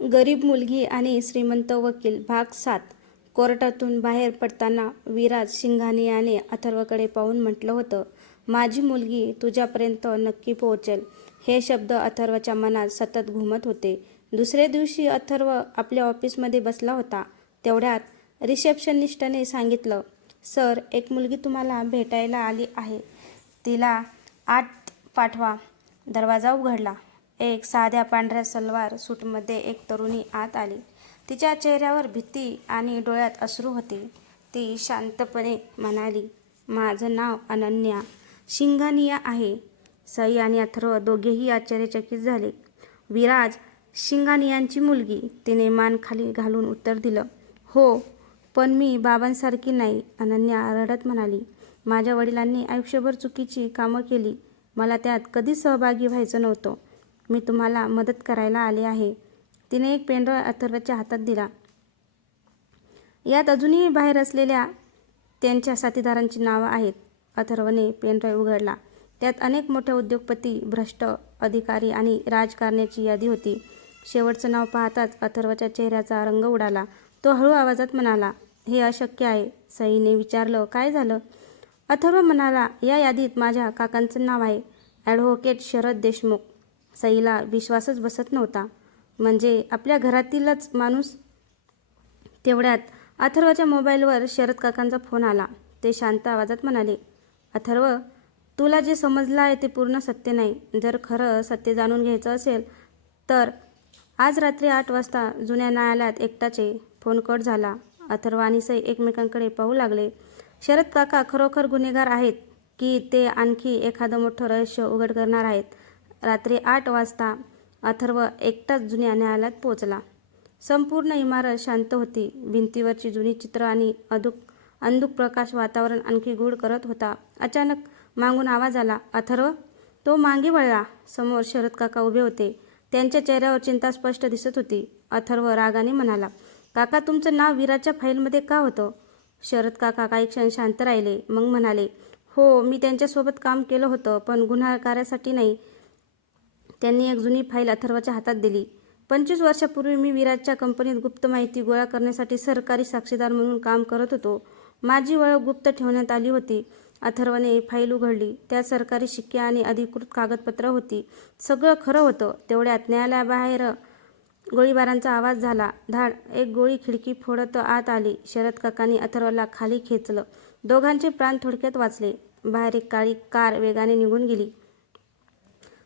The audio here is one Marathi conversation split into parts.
गरीब मुलगी आणि श्रीमंत वकील भाग 7. कोर्टातून बाहेर पडताना विराज शिंगानियाने अथर्वकडे पाहून म्हटलं होतं, माझी मुलगी तुझ्यापर्यंत नक्की पोहोचेल. हे शब्द अथर्वच्या मनात सतत घुमत होते. दुसऱ्या दिवशी अथर्व आपल्या ऑफिसमध्ये बसला होता. तेवढ्यात रिसेप्शनिस्टने सांगितलं, सर, एक मुलगी तुम्हाला भेटायला आली आहे. तिला आत पाठवा. दरवाजा उघडला. एक साध्या पांढऱ्या सलवार सूटमध्ये एक तरुणी आत आली. तिच्या चेहऱ्यावर भीती आणि डोळ्यात अश्रू होते. ती शांतपणे म्हणाली, माझं नाव अनन्या शिंगानिया आहे. सई आणि अथर्व दोघेही आश्चर्यचकित झाले. विराज शिंगानियांची मुलगी, तिने मान खाली घालून उत्तर दिलं. हो, पण मी बाबांसारखी नाही. अनन्या रडत म्हणाली, माझ्या वडिलांनी आयुष्यभर चुकीची कामं केली. मला त्यात कधीच सहभागी व्हायचं नव्हतं. मी तुम्हाला मदत करायला आले आहे. तिने एक पेनड्राईव्ह अथर्वच्या हातात दिला. यात अजूनही बाहेर असलेल्या त्यांच्या साथीदारांची नावं आहेत. अथर्वने पेनड्राईव्ह उघडला. त्यात अनेक मोठे उद्योगपती, भ्रष्ट अधिकारी आणि राजकारण्याची यादी होती. शेवटचं नाव पाहताच अथर्वच्या चेहऱ्याचा रंग उडाला. तो हळू आवाजात म्हणाला, हे अशक्य आहे. सईने विचारलं, काय झालं? अथर्व म्हणाला, या यादीत माझ्या काकांचं नाव आहे, ॲडव्होकेट शरद देशमुख. सईला विश्वासच बसत नव्हता. म्हणजे आपल्या घरातीलच माणूस? तेवढ्यात अथर्वच्या मोबाईलवर शरद काकांचा फोन आला. ते शांत आवाजात म्हणाले, अथर्व, तुला जे समजलं आहे ते पूर्ण सत्य नाही. जर खरं सत्य जाणून घ्यायचं असेल तर आज रात्री 8 वाजता जुन्या न्यायालयात एकटाचे. फोन कट झाला. अथर्व आणि सई एकमेकांकडे पाहू लागले. शरद काका खरोखर गुन्हेगार आहेत की ते आणखी एखादं मोठं रहस्य उघड करणार आहेत? रात्री 8 वाजता अथर्व एकटाच जुन्या न्यायालयात पोहोचला. संपूर्ण इमारत शांत होती. भिंतीवरची जुनी चित्र आणि अंधुक प्रकाश वातावरण आणखी गूढ करत होता. अचानक मागून आवाज आला, अथर्व. तो मागे वळला. समोर शरद काका उभे होते. त्यांच्या चेहऱ्यावर चिंता स्पष्ट दिसत होती. अथर्व रागाने म्हणाला, काका, तुमचं नाव विराजच्या फाईलमध्ये का होतं? शरद काका काही क्षण शांत राहिले. मग म्हणाले, हो, मी त्यांच्यासोबत काम केलं होतं, पण गुन्हेगारासाठी नाही. त्यांनी एक जुनी फाईल अथर्वच्या हातात दिली. 25 वर्षापूर्वी मी विराजच्या कंपनीत गुप्त माहिती गोळा करण्यासाठी सरकारी साक्षीदार म्हणून काम करत होतो. माझी ओळख गुप्त ठेवण्यात आली होती. अथर्वने फाईल उघडली. त्यात सरकारी शिक्के आणि अधिकृत कागदपत्र होती. सगळं खरं होतं. तेवढ्यात न्यायालयाबाहेर गोळीबारांचा आवाज झाला. धाड. एक गोळी खिडकी फोडत आत आली. शरद काकांनी अथर्वला खाली खेचलं. दोघांचे प्राण थोडक्यात वाचले. बाहेर एक काळी कार वेगाने निघून गेली.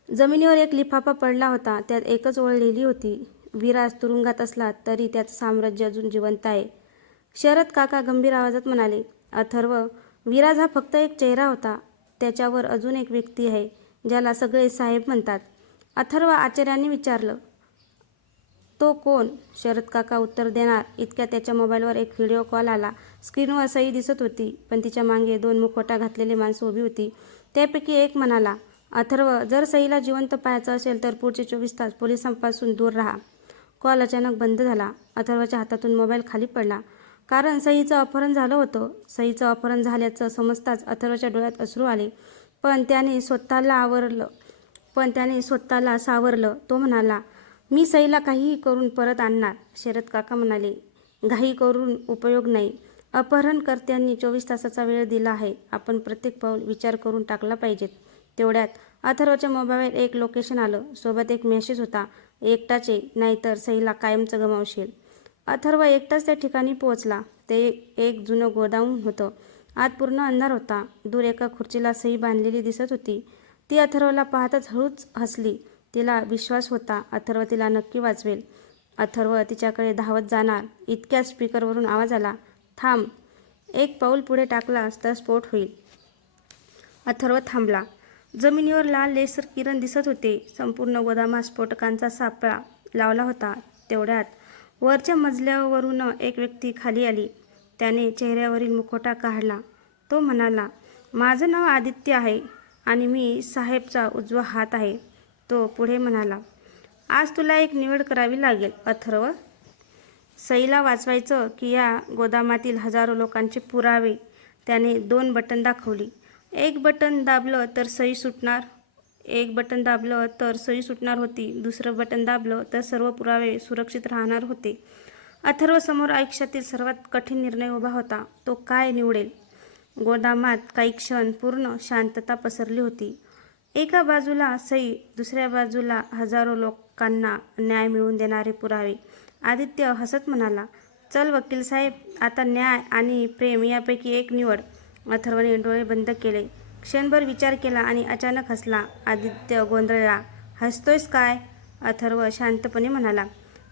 जमिनीवर एक लिफाफा पडला होता. त्यात एकच ओळ लिहिली होती, विराज तुरुंगात असला तरी त्याचं साम्राज्य अजून जिवंत आहे. शरद काका गंभीर आवाजात म्हणाले, अथर्व, विराज हा फक्त एक चेहरा होता. त्याच्यावर अजून एक व्यक्ती आहे, ज्याला सगळे साहेब म्हणतात. अथर्व आश्चर्याने विचारलं, तो कोण? शरद काका उत्तर देणार इतक्यात त्याच्या मोबाईलवर एक व्हिडिओ कॉल आला. स्क्रीनवर सई दिसत होती, पण तिच्या मागे 2 मुखवटा घातलेली माणसं उभी होती. त्यापैकी एक म्हणाला, अथर्व, जर सईला जिवंत पाहायचं असेल तर पुढचे 24 तास पोलिसांपासून दूर राहा. कॉल अचानक बंद झाला. अथर्वच्या हातातून मोबाईल खाली पडला. कारण सईचं अपहरण झालं होतं. सईचं अपहरण झाल्याचं समजताच अथर्वच्या डोळ्यात अश्रू आले. पण त्याने स्वतःला सावरलं. तो म्हणाला, मी सईला काहीही करून परत आणणार. शरद काका म्हणाले, घाई करून उपयोग नाही. अपहरणकर्त्यांनी 24 तासाचा वेळ दिला आहे. आपण प्रत्येक पाऊल विचार करून टाकला पाहिजेत. तेवढ्यात अथर्वच्या मोबाईलवर एक लोकेशन आलं. सोबत एक मेसेज होता, एकटाचे, नाहीतर सईला कायमचं गमावशील. अथर्व एकटाच त्या ठिकाणी पोहोचला. ते एक जुनं गोडाऊन होतं. आत पूर्ण अंधार होता. दूर एका खुर्चीला सई बांधलेली दिसत होती. ती अथर्वला पाहताच हळूच हसली. तिला विश्वास होता, अथर्व तिला नक्की वाचवेल. अथर्व तिच्याकडे धावत जाणार इतक्यात स्पीकरवरून आवाज आला, थांब. एक पाऊल पुढे टाकलास तर स्फोट होईल. अथर्व थांबला. जमिनीवर लाल लेसर किरण दिसत होते. संपूर्ण गोदामात स्फोटकांचा सापळा लावला होता. तेवढ्यात वरच्या मजल्यावरून एक व्यक्ती खाली आली. त्याने चेहऱ्यावरील मुखवटा काढला. तो म्हणाला, माझं नाव आदित्य आहे आणि मी साहेबचा उजवा हात आहे. तो पुढे म्हणाला, आज तुला एक निवड करावी लागेल अथर्व. सईला वाचवायचं की या गोदामातील हजारो लोकांचे पुरावे? त्याने 2 बटन दाखवली. एक बटन दाबलं तर सई सुटणार, एक बटन दाबलं तर सही सुटणार होती, दुसरं बटन दाबलं तर सर्व पुरावे सुरक्षित राहणार होते. अथर्वसमोर आयुष्यातील सर्वात कठीण निर्णय उभा होता. तो काय निवडेल? गोदामात काही क्षण पूर्ण शांतता पसरली होती. एका बाजूला सई, दुसऱ्या बाजूला हजारो लोकांना न्याय मिळवून देणारे पुरावे. आदित्य हसत म्हणाला, चल वकील साहेब, आता न्याय आणि प्रेम यापैकी एक निवड. अथर्वने डोळे बंद केले, क्षणभर विचार केला आणि अचानक हसला. आदित्य गोंधळला. हसतोयस काय? अथर्व शांतपणे म्हणाला,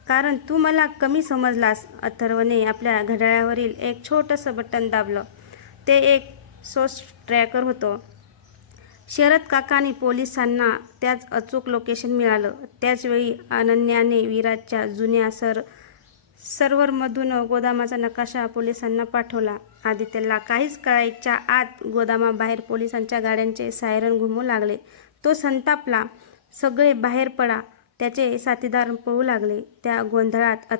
कारण तू मला कमी समजलास. अथर्वने आपल्या घड्याळावरील एक छोटंसं बटन दाबलं. ते एक सोर्स ट्रॅकर होतं. शरद काका आणि पोलिसांना त्याच अचूक लोकेशन मिळालं. त्याच वेळी अनन्याने विराटच्या जुन्या सर्व्हरमधून गोदामाचा नकाशा पोलिसांना पाठवला. आदित्यला काहीच कळायच्या आत गोदामाबाहेर पोलिसांच्या गाड्यांचे सायरन घुमू लागले. तो संतापला. सगळे बाहेर पडा. त्याचे साथीदार पळू लागले. त्या गोंधळात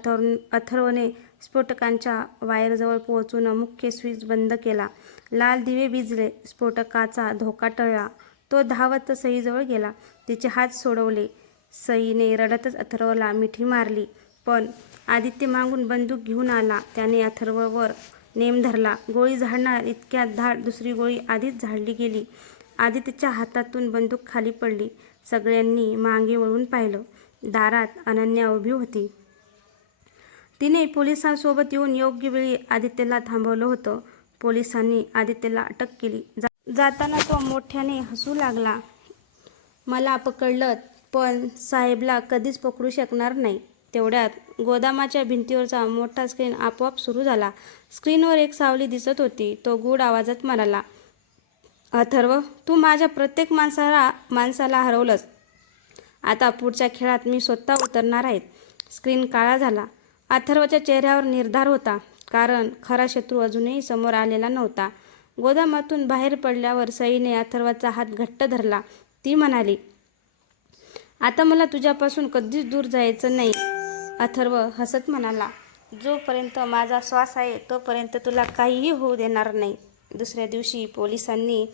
अथर्वने स्फोटकांच्या वायरजवळ पोहोचून मुख्य स्विच बंद केला. लाल दिवे विझले. स्फोटकाचा धोका टळला. तो धावत सईजवळ गेला. तिचे हात सोडवले. सईने रडतच अथर्वला मिठी मारली. पण आदित्य मागून बंदूक घेऊन आला. त्याने अथर्ववर नेम धरला. गोळी झाडणार इतक्यात धाड दुसरी गोळी आधीच झाडली गेली. आदित्यच्या हातातून बंदूक खाली पडली. सगळ्यांनी मागे वळून पाहिलं. दारात अनन्या उभी होती. तिने पोलिसांसोबत येऊन योग्य वेळी आदित्यला थांबवलं होतं. पोलिसांनी आदित्यला अटक केली. जाताना तो मोठ्याने हसू लागला. मला पकडलं, पण साहेबला कधीच पकडू शकणार नाही. तेवढ्यात गोदामाच्या भिंतीवरचा मोठा स्क्रीन आपोआप सुरू झाला. स्क्रीनवर एक सावली दिसत होती. तो गूढ आवाजात म्हणाला, अथर्व, तू माझ्या प्रत्येक माणसाला हरवलंस. आता पुढच्या खेळात मी स्वतः उतरणार आहे. स्क्रीन काळा झाला. अथर्वच्या चेहऱ्यावर निर्धार होता, कारण खरा शत्रू अजूनही समोर आलेला नव्हता. गोदामातून बाहेर पडल्यावर सईने अथर्वाचा हात घट्ट धरला. ती म्हणाली, आता मला तुझ्यापासून कधीच दूर जायचं नाही. अथर्व हसत म्हणाला, जोपर्यंत माझा श्वास आहे तोपर्यंत तुला काहीही होऊ देणार नाही. दुसऱ्या दिवशी पोलिसांनी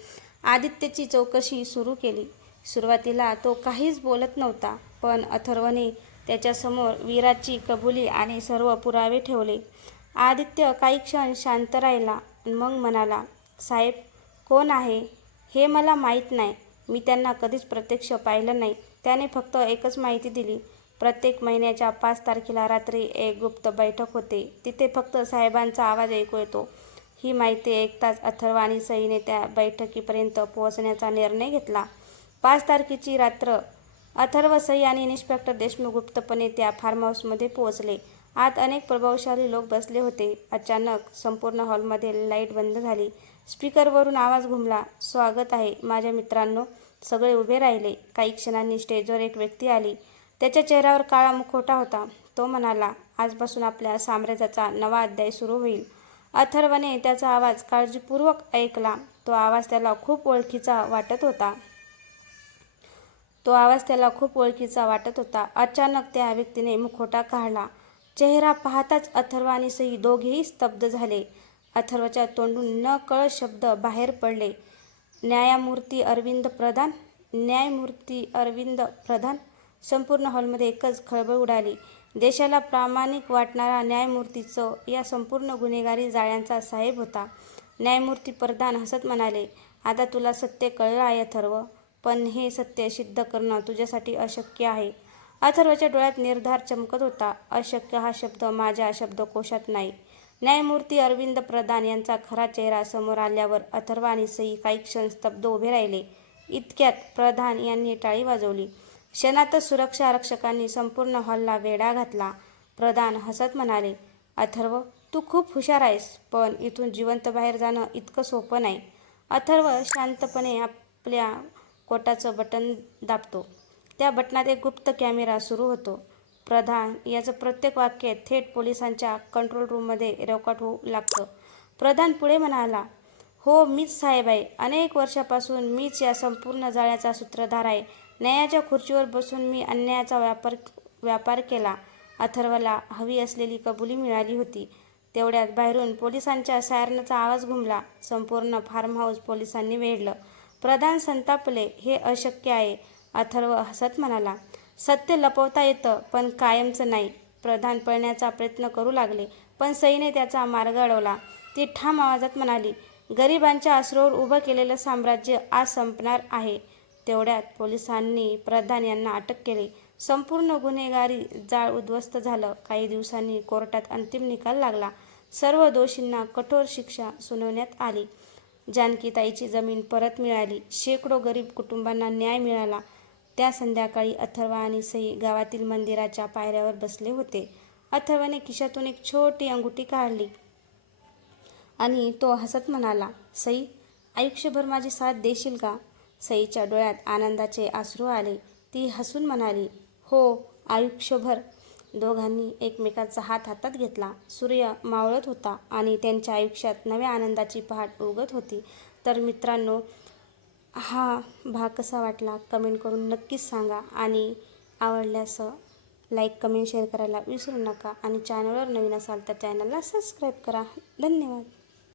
आदित्यची चौकशी सुरू केली. सुरुवातीला तो काहीच बोलत नव्हता, पण अथर्वने त्याच्यासमोर विराटची कबुली आणि सर्व पुरावे ठेवले. आदित्य काही क्षण शांत राहिला. मग म्हणाला, साहेब कोण आहे हे मला माहीत नाही. मी त्यांना कधीच प्रत्यक्ष पाहिलं नाही. त्याने फक्त एकच माहिती दिली, प्रत्येक महिन्याच्या 5 तारखेला रात्री एक गुप्त बैठक होते. तिथे फक्त साहेबांचा आवाज ऐकू येतो. ही माहिती ऐकताच अथर्व आणि सईने त्या बैठकीपर्यंत पोहोचण्याचा निर्णय घेतला. 5 तारखेची रात्र अथर्व, सई आणि इन्स्पेक्टर देशमुख गुप्तपणे त्या फार्म हाऊसमध्ये पोहोचले. आत अनेक प्रभावशाली लोक बसले होते. अचानक संपूर्ण हॉलमध्ये लाईट बंद झाली. स्पीकरवरून आवाज घुमला, स्वागत आहे माझ्या मित्रांनो. सगळे उभे राहिले. काही क्षणांनी स्टेजवर एक व्यक्ती आली. त्याच्या चेहऱ्यावर काळा मुखवटा होता. तो म्हणाला, आजपासून आपल्या साम्राज्याचा नवा अध्याय सुरू होईल. अथर्वने त्याचा आवाज काळजीपूर्वक ऐकला. तो आवाज त्याला खूप ओळखीचा वाटत होता. अचानक त्या व्यक्तीने मुखवटा काढला. चेहरा पाहताच अथर्व आणि सई दोघेही स्तब्ध झाले. अथर्वच्या तोंडून नकळत शब्द बाहेर पडले, न्यायमूर्ती अरविंद प्रधान. न्यायमूर्ती अरविंद प्रधान. संपूर्ण हॉलमध्ये एकच खळबळ उडाली. देशाला प्रामाणिक वाटणारा न्यायमूर्तीचं या संपूर्ण गुन्हेगारी जाळ्यांचा साहेब होता. न्यायमूर्ती प्रधान हसत म्हणाले, आता तुला सत्य कळलं आहे अथर्व, पण हे सत्य सिद्ध करणं तुझ्यासाठी अशक्य आहे. अथर्वच्या डोळ्यात निर्धार चमकत होता. अशक्य हा शब्द माझ्या शब्दकोशात नाही. न्यायमूर्ती अरविंद प्रधान यांचा खरा चेहरा समोर आल्यावर अथर्व आणि सई काही क्षण स्तब्ध उभे राहिले. इतक्यात प्रधान यांनी टाळी वाजवली. क्षणातच सुरक्षा आरक्षकांनी संपूर्ण हॉलला वेढा घातला. प्रधान हसत म्हणाले, अथर्व, तू खूप हुशार आहेस, पण इथून जिवंत बाहेर जाणं इतकं सोपं नाही. अथर्व शांतपणे आपल्या कोटाचं बटन दाबतो. त्या बटनात एक गुप्त कॅमेरा सुरू होतो. प्रधान याचं प्रत्येक वाक्य थेट पोलिसांच्या कंट्रोल रूममध्ये रेकॉर्ड होऊ लागतं. प्रधान पुढे म्हणाला, हो, मीच साहेब आहे. अनेक वर्षापासून मीच या संपूर्ण जाळ्याचा सूत्रधार आहे. न्यायाच्या खुर्चीवर बसून मी अन्यायाचा व्यापार केला. अथर्वला हवी असलेली कबुली मिळाली होती. तेवढ्यात बाहेरून पोलिसांच्या सायरनचा आवाज घुमला. संपूर्ण फार्म हाऊस पोलिसांनी वेढलं. प्रधान संतापले, हे अशक्य आहे. अथर्व हसत म्हणाला, सत्य लपवता येतं पण कायमचं नाही. प्रधान पळण्याचा प्रयत्न करू लागले, पण सईने त्याचा मार्ग अडवला. ती ठाम आवाजात म्हणाली, गरिबांच्या अश्रूवर उभं केलेलं साम्राज्य आज संपणार आहे. तेवढ्यात पोलिसांनी प्रधान यांना अटक केली. संपूर्ण गुन्हेगारी जाळ उद्ध्वस्त झालं. काही दिवसांनी कोर्टात अंतिम निकाल लागला. सर्व दोषींना कठोर शिक्षा सुनावण्यात आली. जानकीताईची जमीन परत मिळाली. शेकडो गरीब कुटुंबांना न्याय मिळाला. त्या संध्याकाळी अथर्व आणि सई गावातील मंदिराच्या पायऱ्यावर बसले होते. अथर्वने खिशातून एक छोटी अंगठी काढली आणि तो हसत म्हणाला, सई, आयुष्यभर माझी साथ देशील का? सईच्या डोळ्यात आनंदाचे अश्रू आले. ती हसून म्हणाली, हो, आयुष्यभर. दोघांनी एकमेकांचा हात हातात घेतला. सूर्य मावळत होता आणि त्यांच्या आयुष्यात नव्या आनंदाची पहाट उगवत होती. तर मित्रांनो, हा भाग कसा वाटला कमेंट करून नक्कीच सांगा आणि आवडल्यास लाईक, कमेंट, शेअर करायला विसरू नका आणि चॅनलवर नवीन असाल तर चॅनलला सबस्क्राईब करा. धन्यवाद.